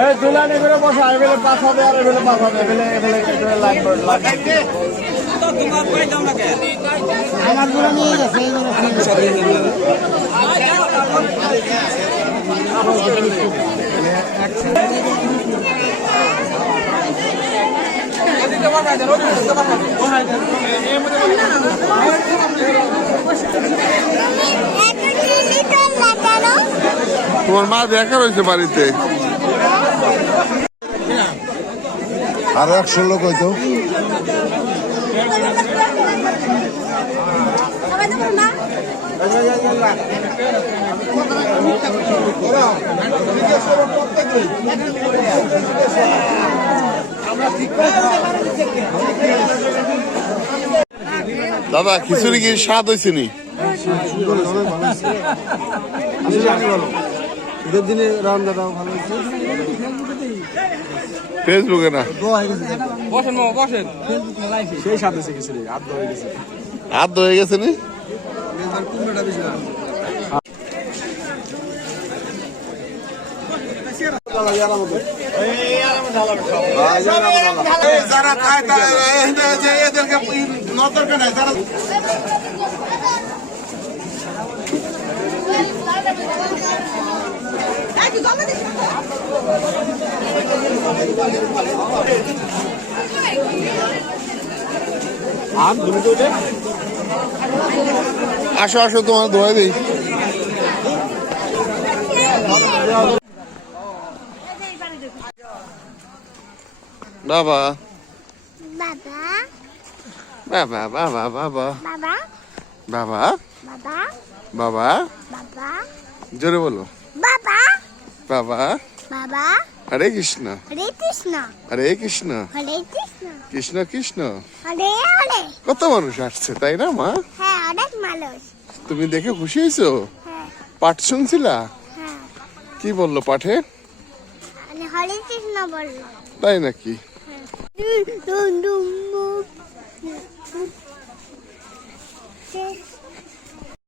এই দুলানি করে বসা এবেলে পাস হবে আর এবেলে পাস হবে এবেলে এবেলে লাইন তো তোমার কই দাও না কে আমার গুলো নিয়ে গেছে এই জন্য তোমার মা দেখা রয়েছে বাড়িতে আর 100 লোক হয়তো দাদা খিচুড়ি কি স্বাদ হয়েছে নি ঈদের দিনে রান্নাটাও ভালো হয়েছে ফেসবুকে না বসেন মামা বসেন সেই স্বাদ হয়েছে খিচুড়ি আদ্য হয়ে গেছে আদ্য হয়ে গেছে নি যারা খায় এদেরকে নজর কেন যারা আসো আসো তোমার ধোয়া দিই বাবা বাবা বাবা বাবা বাবা বাবা জোরে বলো বাবা বাবা বাবা হরে কৃষ্ণ হরে কৃষ্ণ হরে কৃষ্ণ হরে কৃষ্ণ কৃষ্ণ কৃষ্ণ হরে হরে কত মানুষ আসছে তাই না মা হ্যাঁ অনেক মানুষ তুমি দেখে খুশি হয়েছো হ্যাঁ পাঠ শুনছিলা হ্যাঁ কি বললো পাঠে হরে কৃষ্ণ বললো তাই নাকি ডুম ডুম